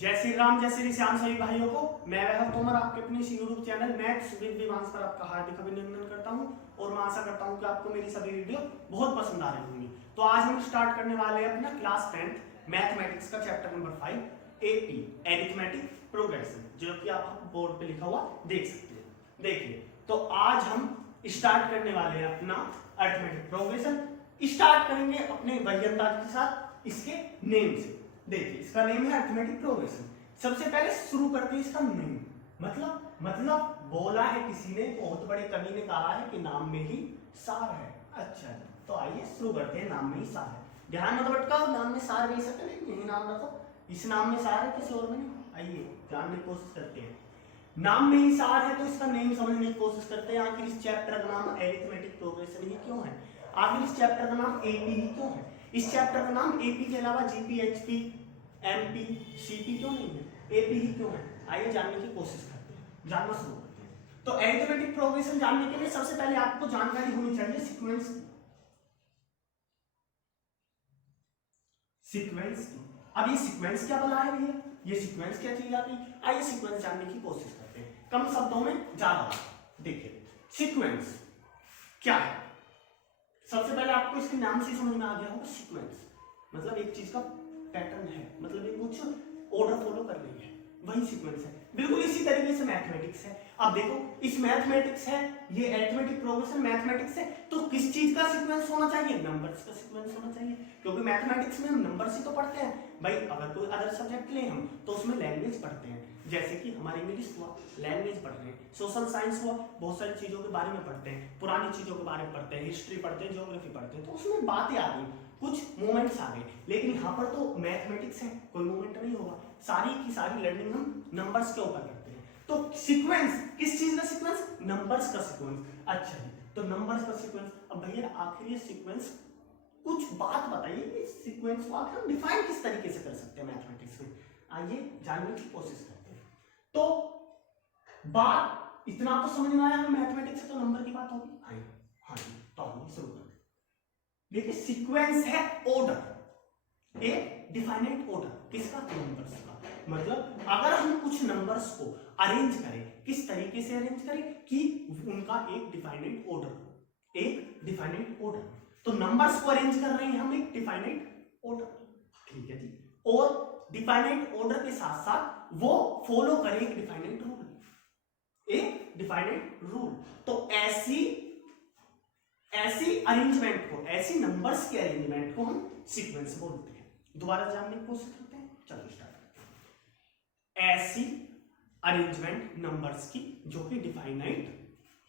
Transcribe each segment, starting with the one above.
जय श्री राम, जय श्री श्याम सभी भाइयों को। मैं वैभव तोमर आपके अपने इस YouTube channel maths with Vivansh पर आपका हार्दिक अभिनंदन करता हूं और मैं आशा करता हूं कि आपको मेरी सभी वीडियो बहुत पसंद आ रही होंगी। तो आज हम स्टार्ट करने वाले हैं अपना क्लास 10th मैथमेटिक्स का chapter number 5 AP arithmetic progression, जो कि आप बोर्ड पे लिखा हुआ देख सकते हैं। देखिए, तो आज हम स्टार्ट करने वाले हैं अपना अरिथमेटिक प्रोग्रेशन। स्टार्ट करेंगे अपने वही अंदाज के साथ, इसके नेम से। देखिए, इसका नेम है अरिथमेटिक प्रोग्रेशन। सबसे पहले शुरू करते हैं इसका नेम। मतलब बोला है किसी ने, बहुत बड़े कवि ने कहा है कि नाम में ही सार है। अच्छा, तो आइए शुरू करते हैं। नाम में ही सार है, ध्यान मत भटकाओ, नाम में सार भी सकते नहीं, यही नाम रखो। इस नाम में सार है, किसी और में नहीं। आइए जानने की कोशिश करते हैं। नाम में ही सार है तो इसका नेम समझने की कोशिश करते हैं। आखिर इस चैप्टर का नाम अरिथमेटिक प्रोग्रेशन ही क्यों है? आखिर इस चैप्टर का नाम एपी ही क्यों है? इस चैप्टर का नाम एपी के अलावा जीपी, एचपी, एमपी, सीपी क्यों नहीं है? एपी ही क्यों है? आइए जानने की कोशिश करते हैं, जानना शुरू करते हैं। तो अरिथमेटिक प्रोग्रेशन जानने के लिए सबसे पहले आपको जानकारी होनी चाहिए सीक्वेंस की। अब ये सीक्वेंस क्या बोला है भैया? ये सीक्वेंस क्या चीज आती है? आइए सीक्वेंस जानने की कोशिश करते हैं, कम शब्दों में ज्यादा बात। देखिए, सीक्वेंस क्या है? सबसे पहले आपको इसके नाम से समझ में आ गया होगा। सीक्वेंस मतलब एक चीज का पैटर्न है, मतलब ये कुछ ऑर्डर फॉलो कर रही है, वही सीक्वेंस है। बिल्कुल इसी तरीके से मैथमेटिक्स है। अब देखो, इस मैथमेटिक्स है, ये अरिथमेटिक प्रोग्रेशन मैथमेटिक्स है, तो किस चीज का सीक्वेंस होना चाहिए? नंबर्स का सीक्वेंस होना चाहिए, क्योंकि मैथमेटिक्स में हम नंबर्स ही तो पढ़ते हैं भाई। अगर कोई अदर सब्जेक्ट ले हम तो उसमें लैंग्वेज पढ़ते हैं, जैसे कि हमारी इंग्लिश हुआ, लैंग्वेज पढ़ रहे हैं। सोशल साइंस हुआ, बहुत सारी चीजों के बारे में पढ़ते हैं, पुरानी चीजों के बारे में पढ़ते हैं, हिस्ट्री पढ़ते हैं, ज्योग्राफी पढ़ते हैं, तो उसमें बातें आ गई, कुछ मोमेंट्स आ गए। लेकिन यहाँ पर तो मैथमेटिक्स है, कोई मोमेंट नहीं होगा, सारी की सारी लर्निंग हम नंबर्स के ऊपर करते हैं। तो सीक्वेंस किस चीज का सीक्वेंस? नंबर्स का सीक्वेंस। अच्छा जी, तो नंबर्स का सीक्वेंस। अब भैया आखिर ये सीक्वेंस, कुछ बात बताइए, इस सीक्वेंस को आखिर हम डिफाइन किस तरीके से कर सकते हैं मैथमेटिक्स में? आइए जानने की कोशिश करते हैं। तो बात इतना तो समझ में आया, हमें मैथमेटिक्स से तो नंबर की बात होगी। हाँ जी, तो आइए शुरू करते हैं। देखिए, सीक्वेंस है ऑर्डर, एक डिफाइनेट ऑर्डर। किसका? नंबर्स का। मतलब अगर हम कुछ नंबर्स को अरेंज करें, किस तरीके से अरेंज करें कि उनका एक डिफाइनेट ऑर्डर हो, एक डिफाइनेट ऑर्डर। तो नंबर्स को अरेंज कर रहे हैं हम एक डिफाइनेट ऑर्डर, ठीक है जी। और डिफाइनेट ऑर्डर के साथ साथ वो फॉलो करें एक डिफाइनेट रूल, एक डिफाइनेट रूल। तो ऐसी अरेंजमेंट को, ऐसी नंबर्स के अरेंजमेंट को हम सीक्वेंस बोलते हैं। दोबारा जानने की कोशिश करते हैं, चलो स्टार्ट करते हैं। ऐसी अरेंजमेंट नंबर्स की जो कि डिफाइनाइट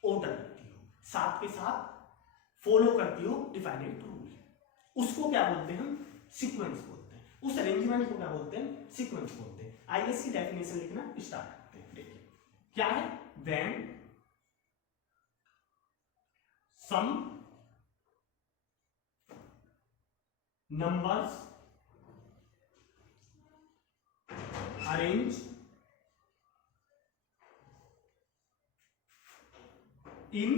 ऑर्डर रखती हो, साथ के साथ फॉलो करती हो डिफाइनाइट रूल, उसको क्या बोलते हैं? हम सीक्वेंस बोलते हैं। उस अरेंजमेंट को क्या बोलते हैं? सीक्वेंस बोलते हैं। आइए इसकी डेफिनेशन लिखना स्टार्ट करते हैं। देखिए क्या है? When some numbers arranged in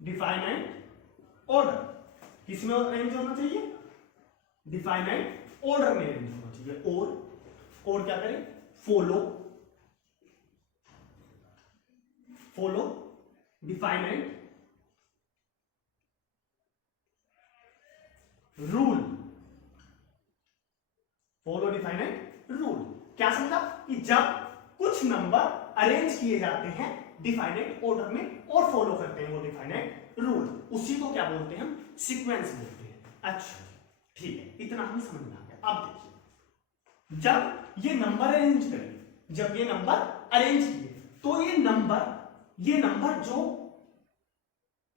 definite order। किसमें अरेंज होना चाहिए? डिफाइनाइट ऑर्डर में अरेंज होना चाहिए। और क्या करें? Follow definite rule. Follow definite rule क्या समझा? कि जब कुछ नंबर अरेंज किए जाते हैं डिफाइनाइट ऑर्डर में और फॉलो करते हैं वो डिफाइनाइट रूल, उसी को क्या बोलते हैं? हम सीक्वेंस बोलते हैं। अच्छा ठीक है, इतना हमें समझ में आ गया। अब देखिए, जब ये नंबर अरेंज करें, जब ये नंबर अरेंज किए, तो ये नंबर जो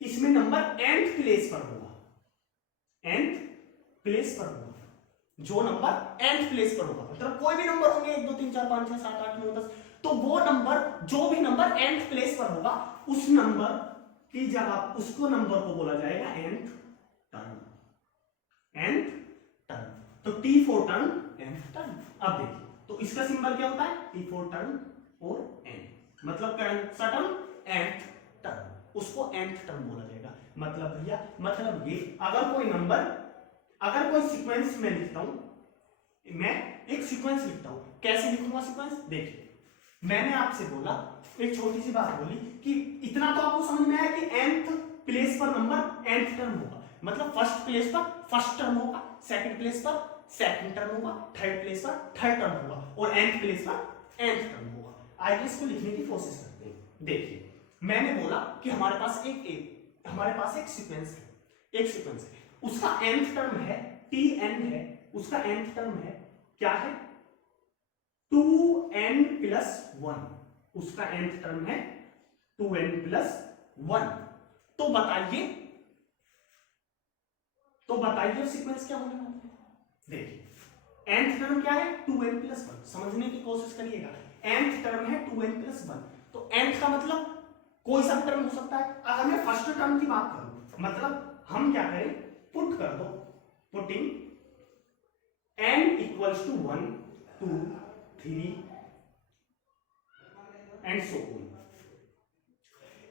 इसमें नंबर nth प्लेस पर होगा, nth प्लेस पर होगा, जो नंबर nth प्लेस पर होगा, मतलब कोई भी नंबर होंगे 1 2 3 4 5 6 7 8 9 10, तो वो नंबर, जो भी नंबर nth प्लेस पर होगा, उस नंबर की जगह उसको नंबर को बोला जाएगा nth टर्म। nth टर्म, तो t for term, nth term. अब देखिए, तो इसका सिंबल क्या होता है? t फॉर टर्म और n, मतलब कौन सा टर्म? nth टर्म, उसको nth टर्म बोला जाएगा। मतलब भैया, मतलब ये अगर कोई सीक्वेंस में लिखता हूं, मैं एक सीक्वेंस लिखता हूं। कैसे लिखूंगा सीक्वेंस? देखिए, मैंने आपसे बोला, एक छोटी सी बात बोली कि इतना तो आपको समझ में आया कि nth प्लेस पर नंबर nth टर्म होगा, मतलब फर्स्ट प्लेस पर फर्स्ट टर्म होगा, सेकंड प्लेस पर सेकंड टर्म होगा, थर्ड प्लेस पर थर्ड टर्म होगा और nth प्लेस पर nth टर्म होगा। आइए इसको लिखने की कोशिश करते हैं। देखिए, मैंने बोला कि हमारे पास एक सीक्वेंस है, उसका nth टर्म है tn है, उसका nth टर्म है क्या है 2n+1, उसका nth टर्म है 2n+1। तो बताइए सीक्वेंस क्या होने वाला है? देखिए, nth टर्म क्या है 2n+1, समझने की कोशिश करिएगा। nth टर्म है 2n+1, तो nth का मतलब कोई सा टर्म हो सकता है। अगर मैं फर्स्ट टर्म की बात करूं, मतलब हम क्या करें, पुट कर दो, putting n = 1 2 3 and so on.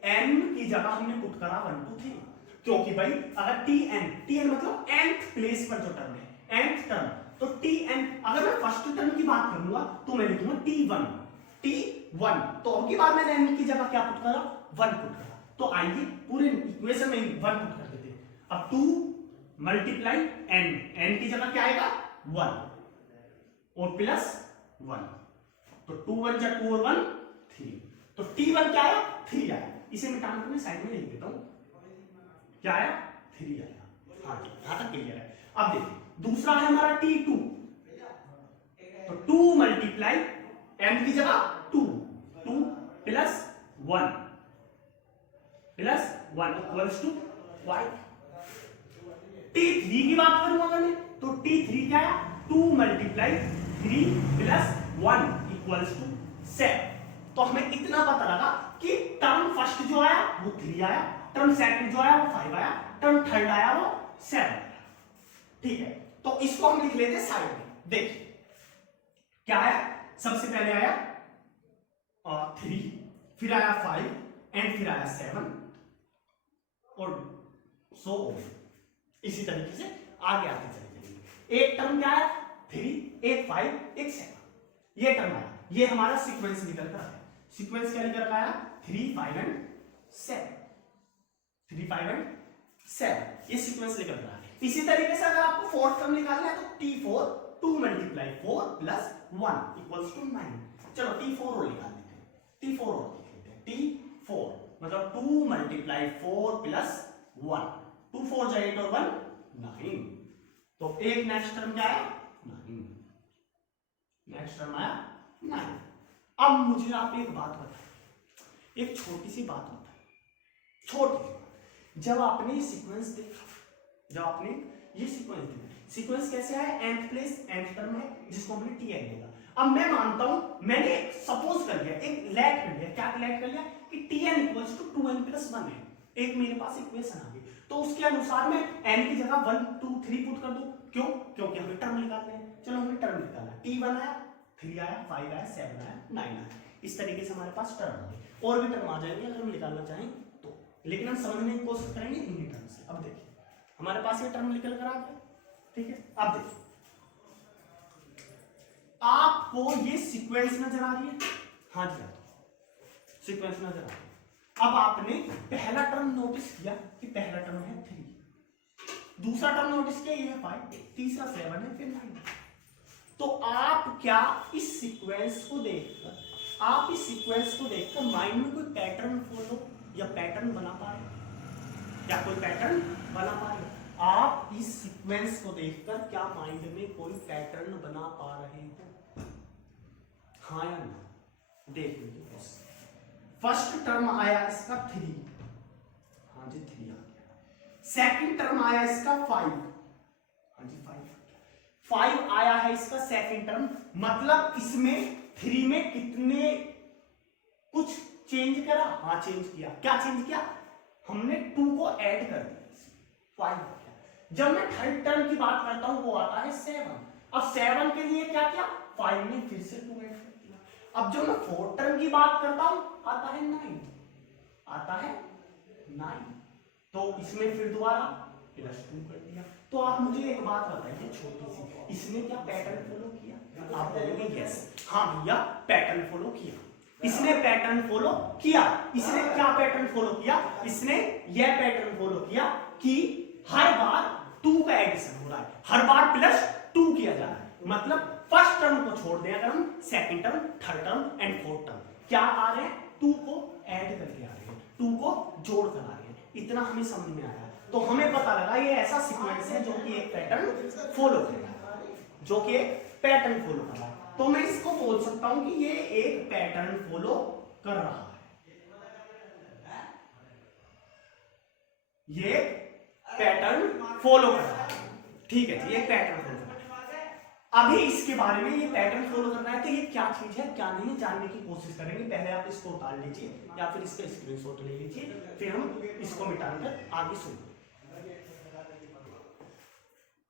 n की जगह हमने पुट करा 1 2 3, क्योंकि भाई अगर tn मतलब nth प्लेस पर जो टर्म है nth टर्म, तो tn अगर मैं फर्स्ट टर्म की बात करूंगा तो मैं लिखूंगा t1, तो अब की बार मैंने n की जगह क्या पुट करा 1 पुट करा। तो आइए पूरे इक्वेशन में 1 पुट कर देते हैं। अब 2 × n की जगह क्या आएगा 1 और +1, तो 2 1 जा 2 और 1 3, तो t1 क्या आया 3 आया। इसे मैं टाइम में साइड में लिख देता हूं, क्या आया 3 आया। हाँ जी, यहां तक क्लियर है। अब देखिए दूसरा है हमारा t2, तो 2 × n की जगह 2 +1 = 5। t3 की बात करूं अगर मैं, तो t3 क्या है 2 × 3 +1 = 7। तो हमें इतना पता लगा कि टर्म फर्स्ट जो आया वो 3 आया, टर्म सेकंड जो आया वो 5 आया, टर्म थर्ड आया वो 7 आया। ठीक है, तो इसको हम लिख लेते साइड में। देखिए क्या आया, सबसे पहले आया 3, फिर आया 5 एंड फिर आया 7 और सो ऑन। इसी तरीके से आगे आते चले जाएंगे। एक टर्म क्या आया 3, एक 5, एक 7, ये टर्म आया, ये हमारा सीक्वेंस निकल कर आया। सीक्वेंस क्या निकल कर आया 3 5 एंड 7, 3 5 एंड 7, ये सीक्वेंस निकल कर आया। इसी तरीके से अगर आपको फोर्थ टर्म निकालना है तो t4 2 × 4 + 1 = 9। चलो t4 और निकाल देते हैं, t4 और लिख लेते हैं। t4 मतलब 2 × 4 + 1, 2 4 जा 8 और 1 9, तो एक नेक्स्ट टर्म क्या है 9, नेक्स्ट टर्म आया 9। अब मुझे आप एक बात बताइए, एक छोटी सी बात बताइए, छोटी सी बात। जब आपने ये सीक्वेंस देखा, जब आपने ये सीक्वेंस देखा, सीक्वेंस कैसे है nth प्लेस nth टर्म है जिसको हमने tn बोला। अब मैं मानता हूं, मैंने सपोज कर लिया, एक लेट कर लिया, क्या लेट कर लिया कि tn = 2n+1 है। एक मेरे पास इक्वेशन आ गई, तो उसके अनुसार मैं n की जगह 1 2 3 पुट कर दूं। क्यों? क्योंकि हमें टर्म निकालने हैं। चलो हमें टर्म निकालना, t1 आया, 3 आया, 5 आया, 7 आया, 9 आया। इस तरीके से हमारे पास टर्म आ गए, और भी टर्म आ जाएंगे अगर हम निकालना चाहें तो, लेकिन हम समझने की कोशिश करेंगे इन्हीं टर्म से। अब देखिए हमारे पास ये टर्म निकल कर आ गया, ठीक है। अब देखिए आपको ये सीक्वेंस नजर आ रही है, हाँ जी सीक्वेंस नजर आ रही है। अब आपने पहला टर्म नोटिस किया कि पहला टर्म है 3, दूसरा टर्म नोटिस किया ये है 5, तीसरा 7 है, फिर 9। तो आप क्या इस सीक्वेंस को देखकर माइंड में कोई पैटर्न फॉलो या पैटर्न बना पा रहे, क्या कोई पैटर्न बना पा रहे? आप इस सीक्वेंस को देखकर क्या माइंड में कोई पैटर्न बना पा रहे हो, हाँ या ना? देख लीजिए, फर्स्ट टर्म आया इसका 3, हाँ जी 3 आ गया। सेकंड टर्म आया इसका 5, हाँ जी 5 आया है इसका सेकंड टर्म, मतलब इसमें 3 में कितने कुछ चेंज करा, हाँ चेंज किया। क्या चेंज किया? हमने 2 को ऐड कर दिया, 5 आ गया। जब मैं थर्ड टर्म की बात करता हूं वो आता है 7, अब 7 के लिए क्या किया 5 ने फिर से 2 ऐड कर दिया। अब जब मैं फोर्थ टर्म की बात करता हूं आता है 9, आता है 9, तो इसमें फिर दोबारा +2 कर दिया। तो आप मुझे एक बात बताइए छोटी सी, इसने क्या पैटर्न फॉलो किया? आप बोलोगे यस, हाँ भैया पैटर्न फॉलो किया, इसने पैटर्न फॉलो किया। इसने क्या पैटर्न फॉलो किया? इसने यह पैटर्न फॉलो किया कि हर बार 2 का एडिशन हो रहा है, हर बार +2 किया जा रहा है। मतलब फर्स्ट टर्म को छोड़ दें अगर हम, second term, third term and fourth term क्या आ रहे हैं? 2 को ऐड करके आ रहे हैं, 2 को जोड़ कर आ रहे हैं। इतना हमें समझ में आया, तो हमें पता लगा ये ऐसा सीक्वेंस है जो कि एक पैटर्न फॉलो कर रहा है, जो कि एक पैटर्न फॉलो कर रहा है। तो मैं इसको बोल सकता हूं कि ये एक पैटर्न फॉलो कर रहा है, ये पैटर्न फॉलो कर रहा है। ठीक है जी, ये पैटर्न फॉलो कर रहा है। अभी इसके बारे में, ये पैटर्न फॉलो कर रहा है तो ये क्या चीज है क्या नहीं जानने की कोशिश करेंगे। पहले आप इसको उतार लीजिए या फिर इसका स्क्रीनशॉट ले लीजिए, फिर हम इसको मिटाकर आगे सुनेंगे।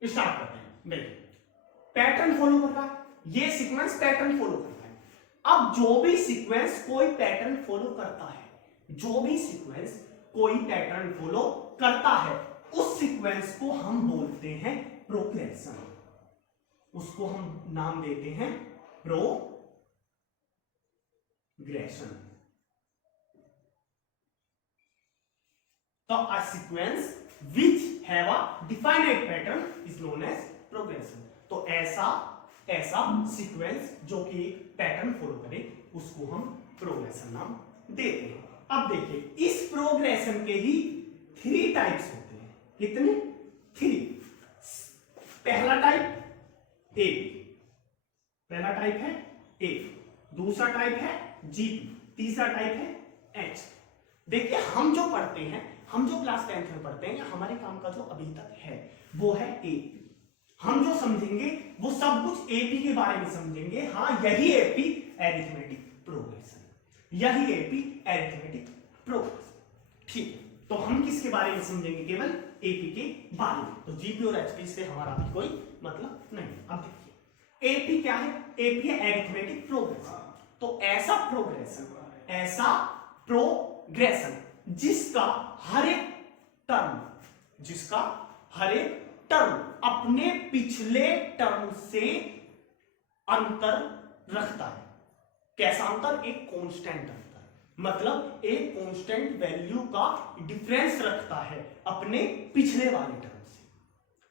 स्टार्ट करते हैं। देखिए पैटर्न फॉलो कर रहा है, ये सीक्वेंस पैटर्न फॉलो कर रहा है। अब जो भी सीक्वेंस कोई पैटर्न फॉलो करता है, जो भी सीक्वेंस कोई पैटर्न फॉलो करता है, उस सीक्वेंस को हम बोलते हैं प्रोग्रेशन। उसको हम नाम देते हैं प्रोग्रेशन। तो a sequence which have a definite pattern is known as progression। तो ऐसा सीक्वेंस जो कि एक पैटर्न फॉलो करे उसको हम प्रोग्रेशन नाम देते हैं। अब देखिए इस प्रोग्रेशन के ही 3 टाइप्स होते हैं। कितने? 3। पहला टाइप ए, पहला टाइप है ए, दूसरा टाइप है जीपी, तीसरा टाइप है एच। देखिए हम जो पढ़ते हैं, हम जो क्लास 10th में पढ़ते हैं, या हमारे काम का जो अभी तक है वो है एपी। हम जो समझेंगे वो सब कुछ एपी के बारे में समझेंगे। हाँ यही एपी एरिथमेटिक प्रोग्रेशन, यही एपी एरिथमेटिक प्रोग्रेशन। ठीक है, तो हम किसके बारे में समझेंगे? केवल एपी के बारे में। तो जीपी और एचपी से हमारा भी कोई मतलब नहीं। अब देखिए एपी क्या है? एपी है एरिथमेटिक प्रोग्रेशन। तो ऐसा प्रोग्रेशन जिसका हर एक टर्म अपने पिछले टर्म से अंतर रखता है। कैसा अंतर? एक कांस्टेंट अंतर, मतलब एक कांस्टेंट वैल्यू का डिफरेंस रखता है अपने पिछले वाले टर्म से।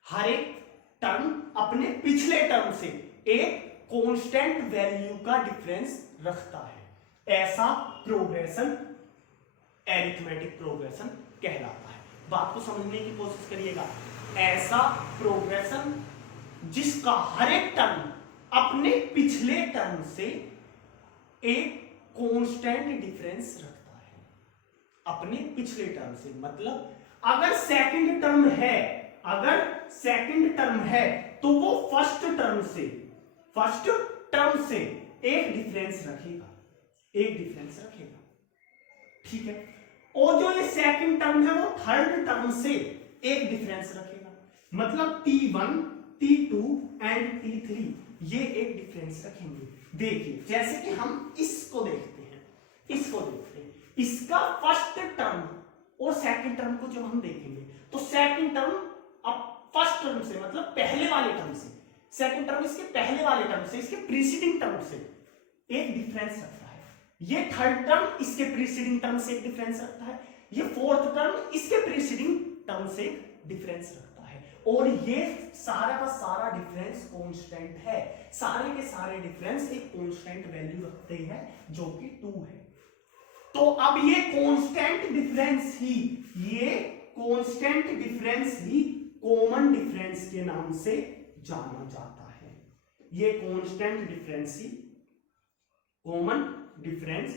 हर एक टर्म अपने पिछले टर्म से एक कांस्टेंट वैल्यू का डिफरेंस रखता है। ऐसा प्रोग्रेशन एरिथमेटिक प्रोग्रेशन कहलाता है। बात को समझने की कोशिश करिएगा। ऐसा प्रोग्रेशन जिसका हर एक टर्म अपने पिछले टर्म से एक कांस्टेंट डिफरेंस रखता है अपने पिछले टर्म से। मतलब अगर सेकंड टर्म है तो वो फर्स्ट टर्म से एक डिफरेंस रखेगा, ठीक है। और जो ये सेकंड टर्म है वो थर्ड टर्म से एक डिफरेंस रखेगा। मतलब T1, T2 एंड T3 ये एक डिफरेंस रखेंगे। देखिए जैसे कि हम इसको देखते हैं, इसका फर्स्ट टर्म और सेकंड टर्म को जब हम देखेंगे तो सेकंड टर्म अब फर्स्ट टर्म से मतलब पहले वाले टर्म से, सेकंड टर्म इसके पहले वाले टर्म से, इसके प्रीसीडिंग टर्म से एक डिफरेंस रखता है। ये थर्ड टर्म इसके प्रीसीडिंग टर्म से एक डिफरेंस रखता है, ये फोर्थ टर्म इसके प्रीसीडिंग टर्म से डिफरेंस रखता है। और ये सारा का सारा डिफरेंस कांस्टेंट है। सारे के सारे डिफरेंस एक कांस्टेंट वैल्यू रखते हैं जो कि 2 है। तो अब ये कांस्टेंट डिफरेंस ही कॉमन डिफरेंस के नाम से जाना जाता है। ये कांस्टेंट डिफरेंस ही कॉमन डिफरेंस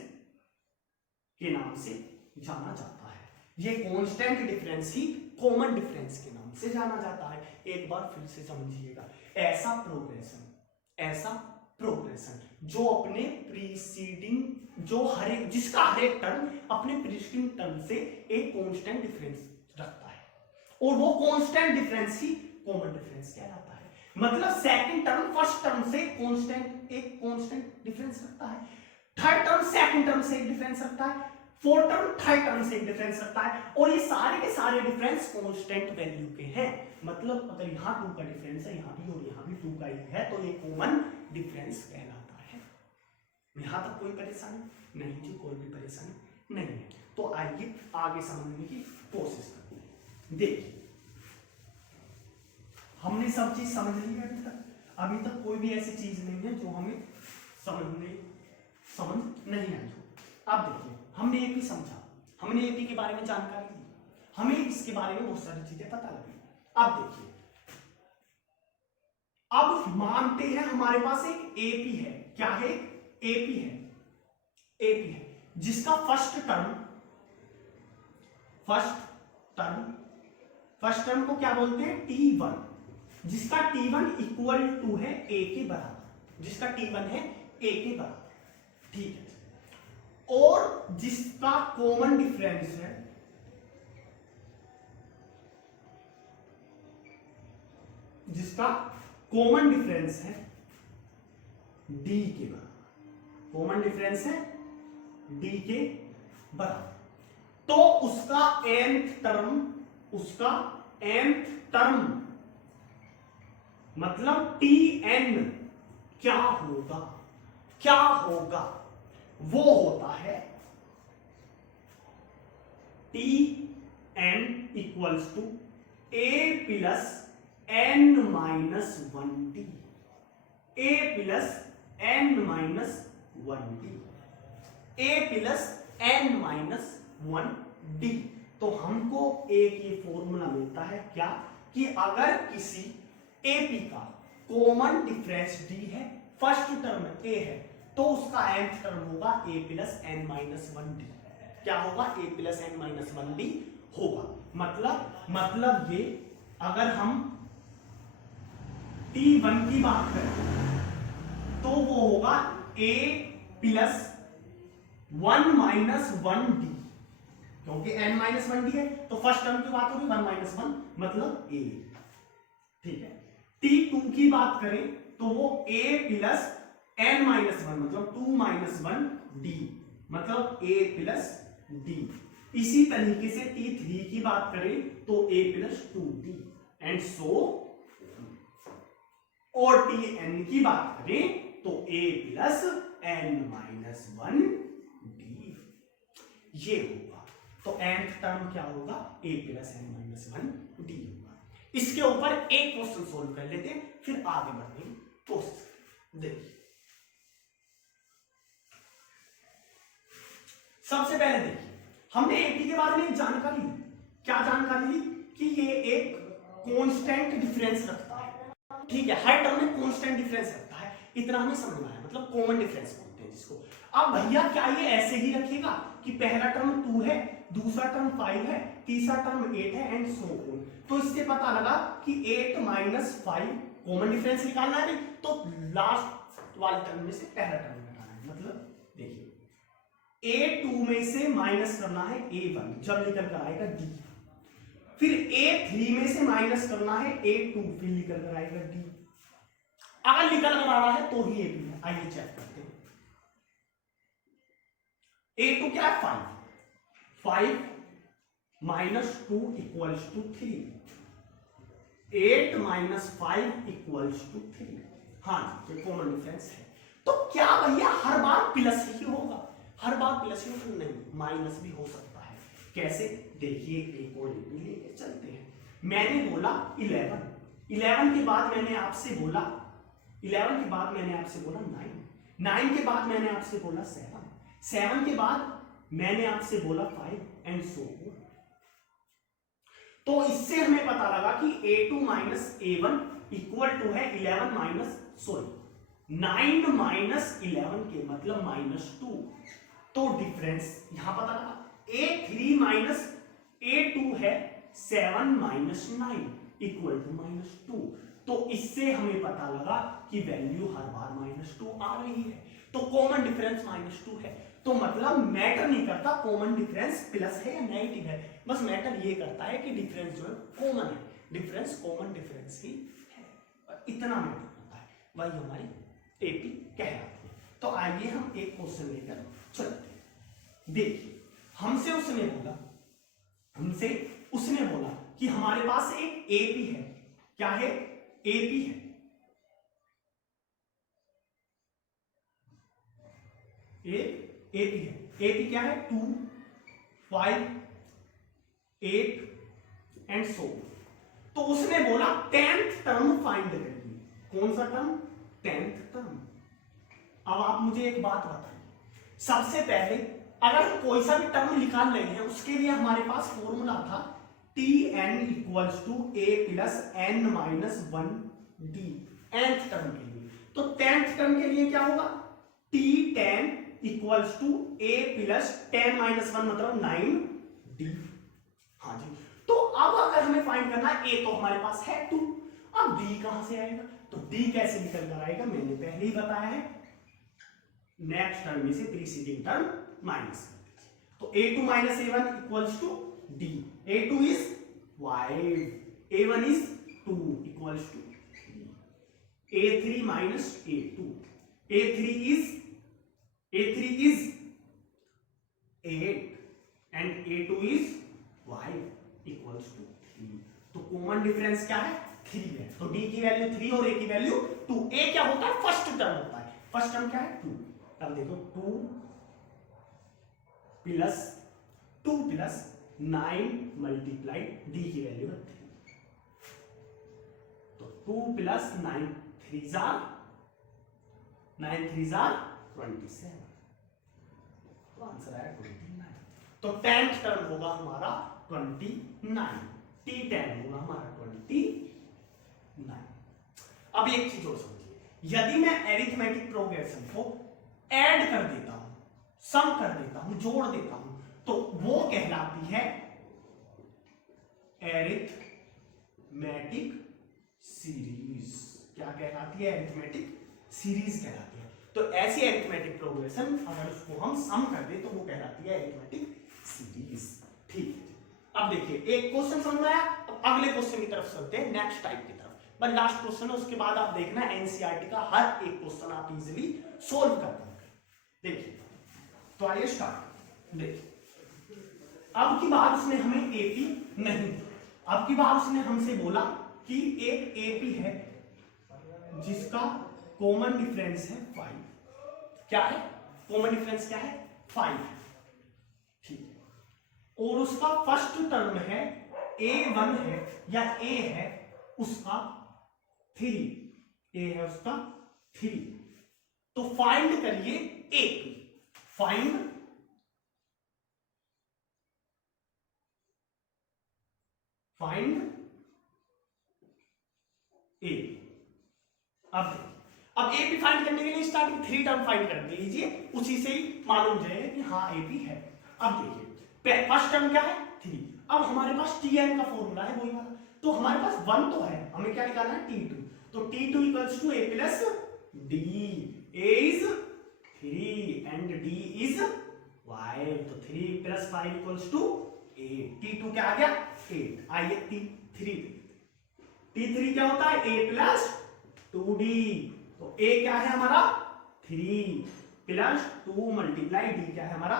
के नाम से जाना जाता है। ये कांस्टेंट डिफरेंस ही कॉमन डिफरेंस के नाम से जाना जाता है। एक बार फिर से समझिएगा, ऐसा प्रोग्रेशन जो अपने प्रीसीडिंग जिसका हर एक टर्म अपने प्रीसीडिंग टर्म से एक कांस्टेंट डिफरेंस रखता है, और वो कांस्टेंट डिफरेंस ही कॉमन डिफरेंस कहलाता है। मतलब सेकंड टर्म फर्स्ट टर्म से एक कांस्टेंट डिफरेंस रखता है, थर्ड टर्म सेकंड टर्म से एक डिफरेंस रखता है, फोर्थ टर्म थर्ड टर्म से एक डिफरेंस रखता है, और ये सारे के सारे डिफरेंस कांस्टेंट वैल्यू के हैं। मतलब अगर यहाँ 2 का डिफरेंस है यहाँ भी और यहाँ भी 2 का ही है तो ये कॉमन डिफरेंस कहलाता है। यहाँ तक कोई परेशानी नहीं थी, कोई भी परेशानी नहीं है। तो आइए आगे समझने की कोशिश करते हैं। देखिए हमने सब चीज समझ ली है अभी तक कोई भी ऐसी चीज नहीं है जो हमें समझ नहीं आई हो। अब देखिए हमने एपी समझा, हमने एपी के बारे में जानकारी दी, हमें इसके बारे में बहुत सारी चीजें पता लगी। अब देखिए अब मानते हैं हमारे पास एक एपी है। क्या है? एपी है। एपी है जिसका फर्स्ट टर्म को क्या बोलते हैं? T1, जिसका T1 इक्वल टू है A के बराबर, जिसका T1 है A के बराबर, ठीक है। और जिसका कॉमन डिफरेंस है D के बराबर, कॉमन डिफरेंस है D के बराबर, तो उसका nth टर्म मतलब Tn क्या होगा वो होता है Tn equals to A plus n minus 1D, A plus n minus 1D, A plus n minus 1D। तो हमको एक ये फॉर्मूला मिलता है क्या कि अगर किसी एपी का कॉमन डिफरेंस D है, फर्स्ट टर्म A है, तो उसका nth टर्म होगा A plus n minus 1D। क्या होगा? A plus n minus 1D होगा। मतलब ये अगर हम T1 की बात करें तो वो होगा A प्लस 1 माइनस 1D, क्योंकि n माइनस 1D है तो फर्स्ट टर्म की बात होगी 1 माइनस 1 मतलब A, ठीक है। T2 की बात करें तो वो A प्लस n माइनस 1 मतलब 2 माइनस 1D मतलब A प्लस D। इसी तरीके से T3 की बात करें तो A plus 2D and so, और Tn की बात करें तो A plus n minus 1D ये होगा। तो nth टर्म क्या होगा? A plus n minus 1D होगा। इसके ऊपर एक क्वेश्चन सोल्व कर लेते हैं, फिर आगे बढ़ने की कोशिश करें। देखिए सबसे पहले देखिए हमने एपी के बारे में जानकारी ली। क्या जानकारी ली? कि ये एक कांस्टेंट डिफरेंस रखता है, ठीक है, हर टर्म में कांस्टेंट डिफरेंस रखता है, इतना हमें समझना है, मतलब कॉमन डिफरेंस बोलते हैं जिसको। अब भैया क्या ये ऐसे ही रखेगा कि पहला टर्म 2 है, दूसरा टर्म 5 है, तीसरा टर्म 8 है एंड सो ऑन। तो इससे पता लगा कि 8 माइनस 5 कॉमन डिफरेंस निकालना है, तो लास्ट वाले टर्म में से पहला टर्म निकालना है। मतलब देखिए A2 में से माइनस करना है A1 जब निकल कर आएगा D, फिर A3 में से माइनस करना है A2 फिर निकल कर आएगा D। अगर निकल कर आ रहा है तो ही AB है। आइए चेक करते हैं। A2 क्या है? 5 minus 2 equals to 3, 8 minus 5 equals to 3। हाँ ये कॉमन डिफरेंस है। तो क्या भैया हर बार प्लस ही होगा? हर बार प्लस ही होगा? नहीं, माइनस भी हो सकता है। कैसे? देखिए एक और लेके चलते हैं। मैंने बोला 11 के बाद मैंने आपसे बोला 9, 9 के बाद मैंने आपसे बोला 7 के बाद मैंने आपसे बोला 5 एंड सो ऑन। तो इससे हमें पता लगा कि A2 minus A1 equal to है 9 माइनस 11 के मतलब -2। तो डिफरेंस यहां पता लगा। A3 माइनस A2 है 7 माइनस 9 इक्वल टू -2। तो इससे हमें पता लगा कि वैल्यू हर बार -2 आ रही है, तो कॉमन डिफरेंस -2 है। तो मतलब मैटर नहीं करता कॉमन डिफरेंस प्लस है या नेगेटिव है, बस मैटर ये करता है कि डिफरेंस जो है कॉमन है, डिफरेंस कॉमन डिफरेंस ही है, इतना मैटर करता है। वही हमारी एपी कहलाती है। तो आइए हम एक क्वेश्चन लेकर चलते हैं। देखिए हमसे उसने बोला कि हमारे पास एक एपी है क्या है, एपी है, एपी है। एपी क्या है, 2, 5, 8 एंड सो। तो उसने बोला 10th टर्म फाइंड करिए। कौन सा टर्म, 10th टर्म। अब आप मुझे एक बात बताइए, सबसे पहले अगर हम कोई सा भी टर्म निकाल रहे हैं उसके लिए हमारे पास फॉर्मूला था Tn equals to a plus n minus 1d, nth term के लिए। तो 10th टर्म के लिए क्या होगा, T10 equals to a plus 10 minus 1 मतलब 9d। हाँ जी, तो अब अगर हमें फाइंड करना है, a तो हमारे पास है 2, अब d कहां से आएगा, तो d कैसे निकल कर आएगा, मैंने पहले ही बताया है, नेक्स्ट टर्म में से प्रीसीडिंग टर्म माइनस कर दीजिए। तो a2 minus a1 equals to d, a2 is 5, a1 is 2 equals to a3 minus a2, a3 is 8 and a2 is 5 equals to 3। तो कॉमन डिफरेंस क्या है, 3 है। तो d की वैल्यू 3 और a की वैल्यू 2। a क्या होता है, फर्स्ट टर्म होता है, फर्स्ट टर्म क्या है 2। अब देखो 2 प्लस 9 मल्टीप्लाई डी की वैल्यू है 3, तो 2 प्लस 9 3 जार 27, तो आंसर आया 29। तो 10th टर्म होगा हमारा 29, T10 होगा हमारा 29। अब एक चीज और समझिए, यदि मैं एरिथमेटिक प्रोग्रेशन को ऐड कर देता हूं, सम कर देता हूं, जोड़ देता हूं, तो वो कहलाती है एरिथमेटिक सीरीज। क्या कहलाती है, एरिथमेटिक सीरीज कहलाती है। तो ऐसी एरिथमेटिक प्रोग्रेशन अगर उसको हम सम कर दे तो वो कहलाती है एरिथमेटिक सीरीज। ठीक है, अब देखिए एक क्वेश्चन समझ में आया। अब अगले क्वेश्चन की तरफ चलते हैं, नेक्स्ट टाइप की तरफ। बस लास्ट क्वेश्चन है, उसके बाद आप देखना एनसीईआरटी का हर एक क्वेश्चन आप इजीली सोल्व कर पाओगे। देखिए, तो आइए स्टार्ट। देखिए, अब की बार उसने हमें एपी नहीं दी, अब की बार उसने हमसे बोला कि एक एपी है जिसका कॉमन डिफरेंस है 5। क्या है, कॉमन डिफरेंस क्या है, 5 है। ठीक है, और उसका फर्स्ट टर्म है a1 है या a है उसका 3, a है उसका 3। तो फाइंड करिए एपी, फाइंड ए। अब एपी फाइंड करने के लिए स्टार्टिंग 3 टर्म फाइंड कर लीजिए, उसी से ही मालूम जाएगा कि हाँ एपी है। अब देखिए फर्स्ट टर्म क्या है 3। अब हमारे पास Tn का फॉर्मूला है वही वाला, तो हमारे पास 1 तो है, हमें क्या निकालना है T2। तो T2 equals to a plus d, a is 3 and d is 5, तो 3 प्लस 5 इक्वल्स टू 8। T2 क्या आ गया 8। आइए T3 क्या होता है a प्लस 2d, तो a क्या है हमारा 3 प्लस 2 मल्टीप्लाई d क्या है हमारा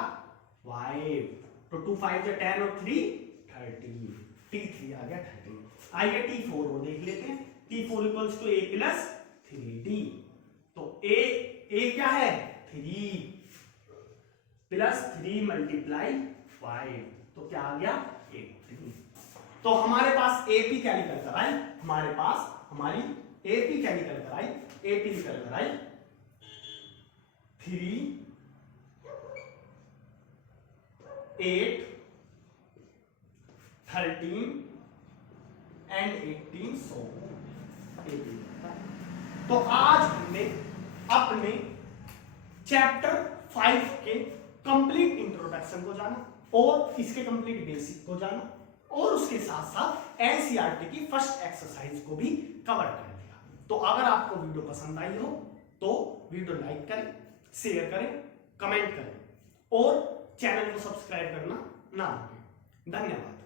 5, तो 2 5 से 10 और 3 30, T3 आ गया 30। आइए T4 को देख लेते हैं। T4 equals to a plus 3d, तो a क्या है 3 प्लस 3 मल्टीप्लाई 5, तो क्या आ गया 8। तो हमारे पास एपी क्या निकल कर आई, हमारे पास हमारी एपी क्या निकल कर आई, एपी निकल कर आई 3, 8, 13 एंड 18 सो एपी। तो आज हमने अपने चैप्टर 5 के कंप्लीट इंट्रोडक्शन को जाना और इसके कंप्लीट बेसिक को जाना, और उसके साथ साथ एनसीईआरटी की फर्स्ट एक्सरसाइज को भी कवर कर लिया। तो अगर आपको वीडियो पसंद आई हो तो वीडियो लाइक करें, शेयर करें, कमेंट करें और चैनल को सब्सक्राइब करना ना भूलें। धन्यवाद।